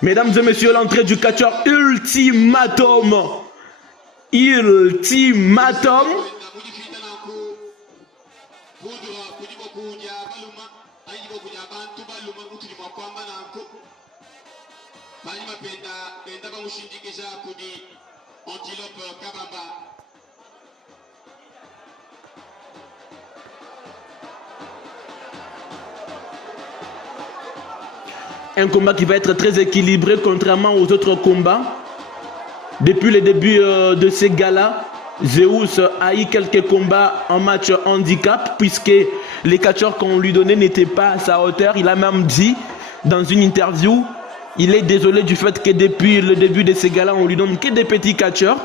Mesdames et messieurs, l'entrée du catcheur Ultimatum. Ultimatum. Un combat qui va être très équilibré contrairement aux autres combats. Depuis le début de ces galas, Zeus a eu quelques combats en match handicap puisque les catcheurs qu'on lui donnait n'étaient pas à sa hauteur. Il a même dit dans une interview, il est désolé du fait que depuis le début de ces galas, on lui donne que des petits catcheurs.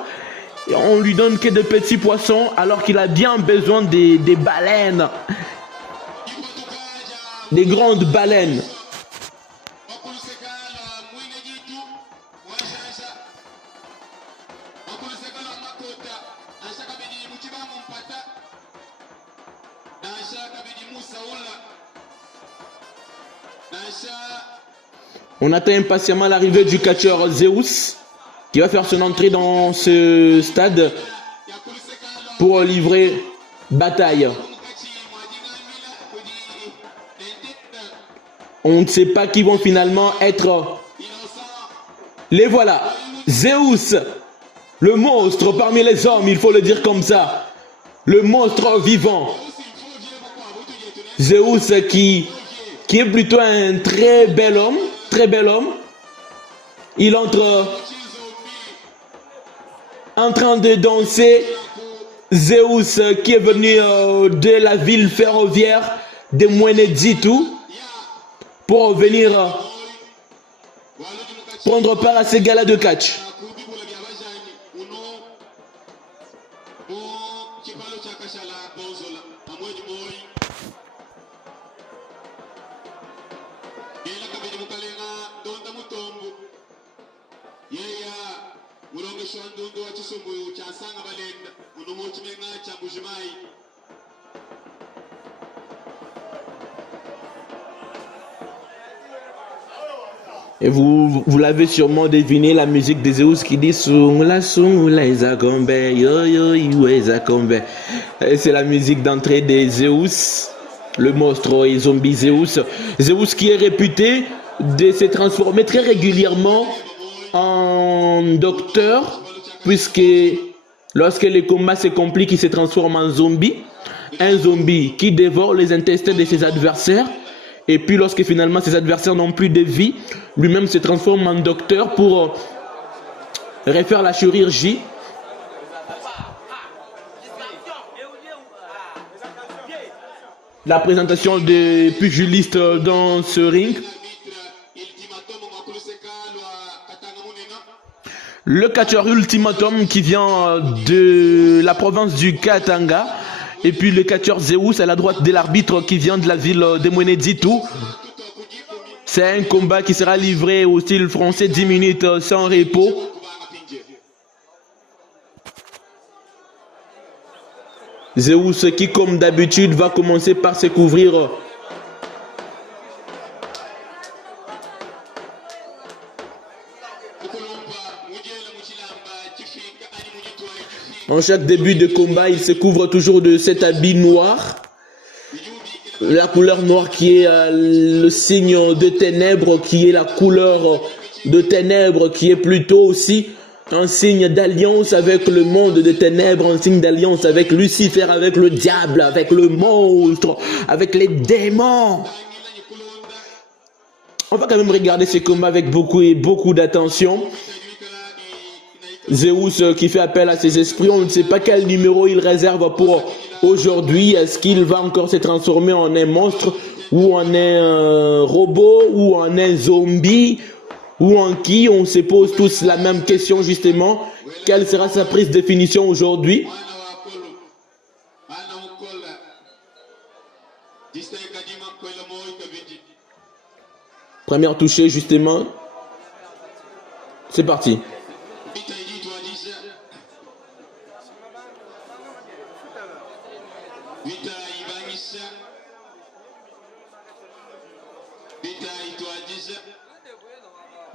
Et on lui donne que des petits poissons alors qu'il a bien besoin des baleines. Des grandes baleines. On attend impatiemment l'arrivée du catcheur Zeus qui va faire son entrée dans ce stade pour livrer bataille. On ne sait pas qui vont finalement être. Les voilà. Zeus, le monstre parmi les hommes, il faut le dire comme ça. Le monstre vivant. Zeus qui est plutôt un très bel homme. Très bel homme. Il entre en train de danser. Zeus qui est venu de la ville ferroviaire de Mweneditu pour venir prendre part à ces galas de catch. Et vous l'avez sûrement deviné, la musique de Zeus qui dit Sungla Sungla Izakombe Yo Yo Iwe Izakombe. C'est la musique d'entrée de Zeus, le monstre et zombie Zeus. Zeus qui est réputé de se transformer très régulièrement en docteur, puisque lorsque les combats se compliquent, il se transforme en zombie. Un zombie qui dévore les intestins de ses adversaires. Et puis lorsque finalement ses adversaires n'ont plus de vie, lui-même se transforme en docteur pour refaire la chirurgie. La présentation des pugilistes dans ce ring. Le catcheur Ultimatum qui vient de la province du Katanga. Et puis le catcheur Zeus à la droite de l'arbitre qui vient de la ville de Mweneditu. C'est un combat qui sera livré au style français, 10 minutes sans repos. Zeus qui comme d'habitude va commencer par se couvrir en chaque début de combat. Il se couvre toujours de cet habit noir. La couleur noire qui est le signe de ténèbres, qui est la couleur de ténèbres, qui est plutôt aussi un signe d'alliance avec le monde de ténèbres, un signe d'alliance avec Lucifer, avec le diable, avec le monstre, avec les démons. On va quand même regarder ce combat avec beaucoup d'attention. Zeus qui fait appel à ses esprits, on ne sait pas quel numéro il réserve pour aujourd'hui. Est-ce qu'il va encore se transformer en un monstre ou en un robot ou en un zombie ou en qui? On se pose tous la même question justement. Quelle sera sa prise de définition aujourd'hui? Première touchée justement. C'est parti.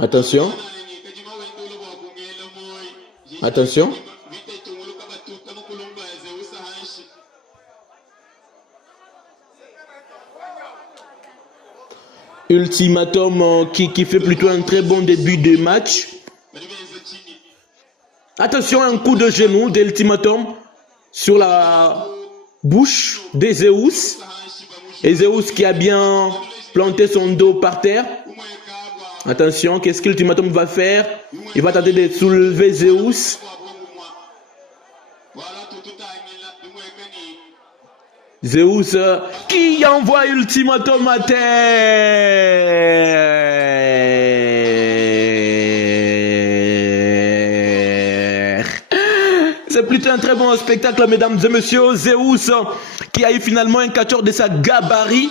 Attention. Attention. Ultimatum qui fait plutôt un très bon début de match. Attention, un coup de genou d'Ultimatum sur la bouche de Zeus. Et Zeus qui a bien planté son dos par terre. Attention, qu'est-ce qu'Ultimatum va faire? Il va tenter de soulever Zeus. Zeus qui envoie Ultimatum à terre. C'est plutôt un très bon spectacle, mesdames et messieurs. Zeus qui a eu finalement un catcheur de sa gabarit.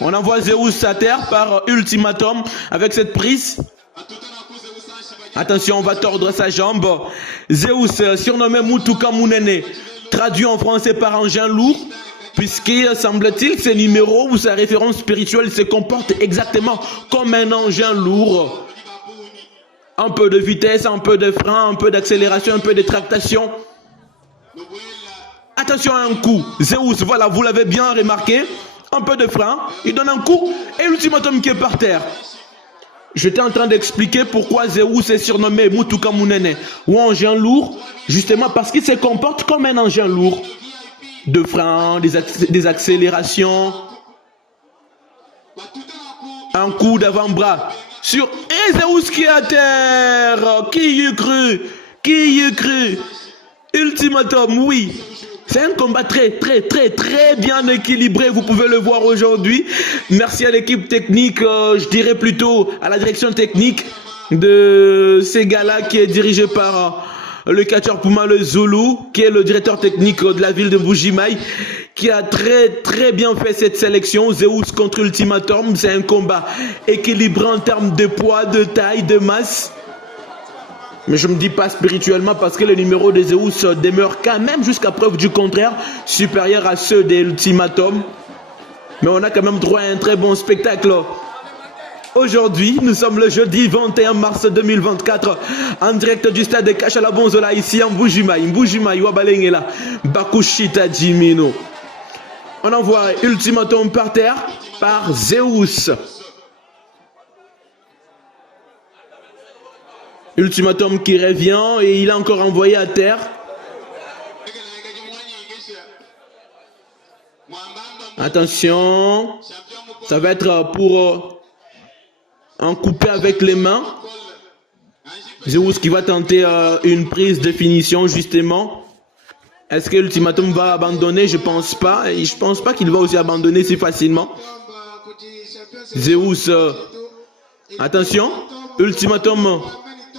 On envoie Zeus à terre par Ultimatum avec cette prise. Attention, on va tordre sa jambe. Zeus, surnommé Mutuka Munene, traduit en français par engin lourd, puisqu'il semble-t-il ses numéros ou sa référence spirituelle se comporte exactement comme un engin lourd. Un peu de vitesse, un peu de frein, un peu d'accélération, un peu de tractation. Attention à un coup. Zeus, voilà, vous l'avez bien remarqué. Un peu de frein, il donne un coup et Ultimatum qui est par terre. J'étais en train d'expliquer pourquoi Zeus est surnommé Mutuka Munene ou engin lourd, justement parce qu'il se comporte comme un engin lourd. De frein, des accélérations. Un coup d'avant-bras sur Zeus qui est à terre. Qui y eût cru? Qui y eût cru? Ultimatum, oui. C'est un combat très bien équilibré, vous pouvez le voir aujourd'hui. Merci à l'équipe technique, je dirais plutôt à la direction technique de ces gars-là qui est dirigé par le catcheur Puma le Zulu, qui est le directeur technique de la ville de Mbuji-Mayi, qui a très bien fait cette sélection. Zeus contre Ultimatum, c'est un combat équilibré en termes de poids, de taille, de masse. Mais je ne me dis pas spirituellement parce que les numéros de Zeus demeurent quand même jusqu'à preuve du contraire supérieurs à ceux d'Ultimatum. Mais on a quand même droit à un très bon spectacle. Aujourd'hui, nous sommes le jeudi 21 mars 2024 en direct du stade de Kashalabonzola ici en Mbuji-Mayi. Mbuji-Mayi, Wabalengela, Bakushita Jimino. On envoie Ultimatum par terre par Zeus. Ultimatum qui revient et il a encore envoyé à terre. Attention, ça va être pour en couper avec les mains. Zeus qui va tenter une prise de finition justement. Est-ce que Ultimatum va abandonner? Je pense pas. Et je pense pas qu'il va aussi abandonner si facilement. Zeus, attention, Ultimatum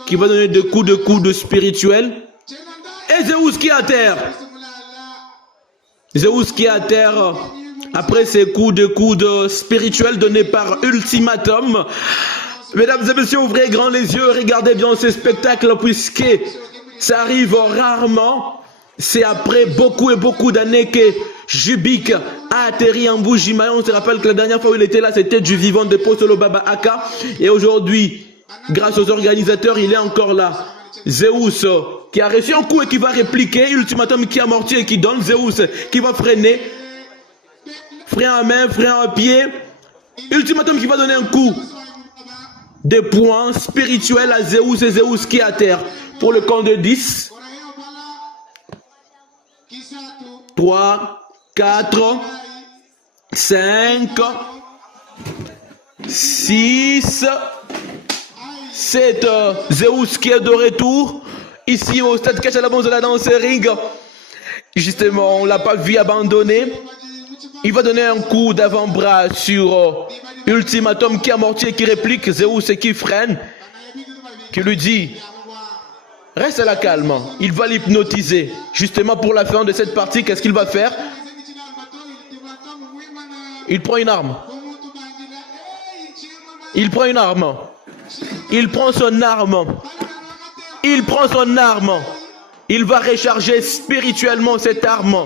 qui va donner des coups de spirituel. Et Zeus qui est à terre. Zeus qui est à terre après ces coups de spirituel donnés par Ultimatum. Mesdames et messieurs, ouvrez grand les yeux, regardez bien ce spectacle puisque ça arrive rarement. C'est après beaucoup d'années que Jubik a atterri en Mbuji-Mayi. On se rappelle que la dernière fois où il était là, c'était du vivant de Posolo Baba Aka. Et aujourd'hui, grâce aux organisateurs, il est encore là. Zeus qui a reçu un coup et qui va répliquer. Ultimatum qui amortit et qui donne. Zeus qui va freiner. Frein à main, frein à pied. Ultimatum qui va donner un coup de poing spirituel à Zeus et Zeus qui est à terre. Pour le compte de 10. 3, 4, 5, 6, 7. Zeus qui est de retour ici au stade Kashalabonzola dans ce ring. Justement, on ne l'a pas vu abandonner. Il va donner un coup d'avant-bras sur Ultimatum qui amortit et qui réplique. Zeus et qui freine, qui lui dit reste à la calme. Il va l'hypnotiser. Justement pour la fin de cette partie, qu'est-ce qu'il va faire? Il prend une arme. Il prend une arme. Il prend son arme. Il prend son arme. Il va recharger spirituellement cette arme.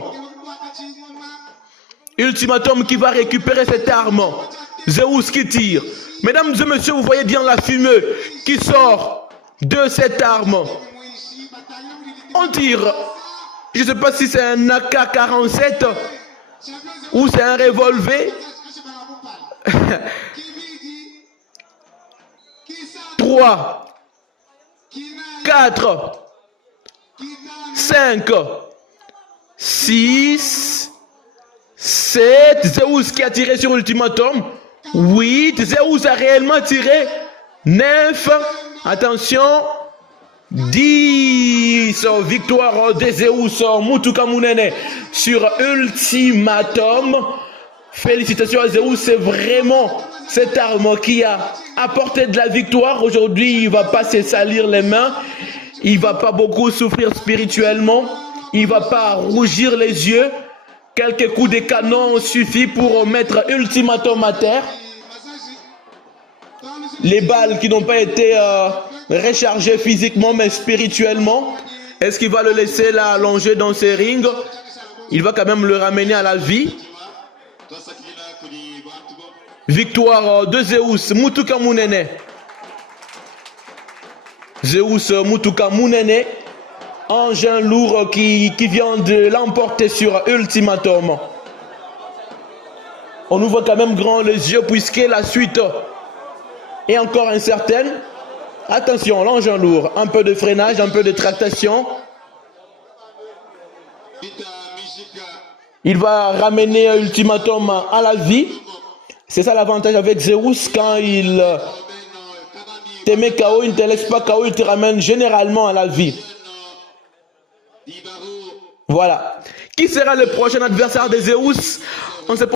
Ultimatum qui va récupérer cette arme. Zeus qui tire. Mesdames et messieurs, vous voyez bien la fumée qui sort de cette arme. On tire. Je ne sais pas si c'est un AK-47 ou c'est un revolver. 3, 4, 5, 6, 7. Zeus qui a tiré sur Ultimatum. 8. Zeus a réellement tiré. 9. Attention. 10. Victoire de Zeus Mutuka Munene sur Ultimatum. Félicitations à Zeus. C'est vraiment cette arme qui a apporté de la victoire. Aujourd'hui, il ne va pas se salir les mains. Il ne va pas beaucoup souffrir spirituellement. Il ne va pas rougir les yeux. Quelques coups de canon suffit pour mettre Ultimatum à terre. Les balles qui n'ont pas été rechargées physiquement mais spirituellement. Est-ce qu'il va le laisser là allonger dans ses rings? Il va quand même le ramener à la vie. Victoire de Zeus Mutuka Munene. Zeus Mutuka Munene. Engin lourd qui vient de l'emporter sur Ultimatum. On ouvre quand même grand les yeux puisque la suite est encore incertaine. Attention, l'engin lourd, un peu de freinage, un peu de tractation. Il va ramener Ultimatum à la vie. C'est ça l'avantage avec Zeus, quand il te met KO, il ne te laisse pas KO, il te ramène généralement à la vie. Voilà. Qui sera le prochain adversaire de Zeus? On sait pas.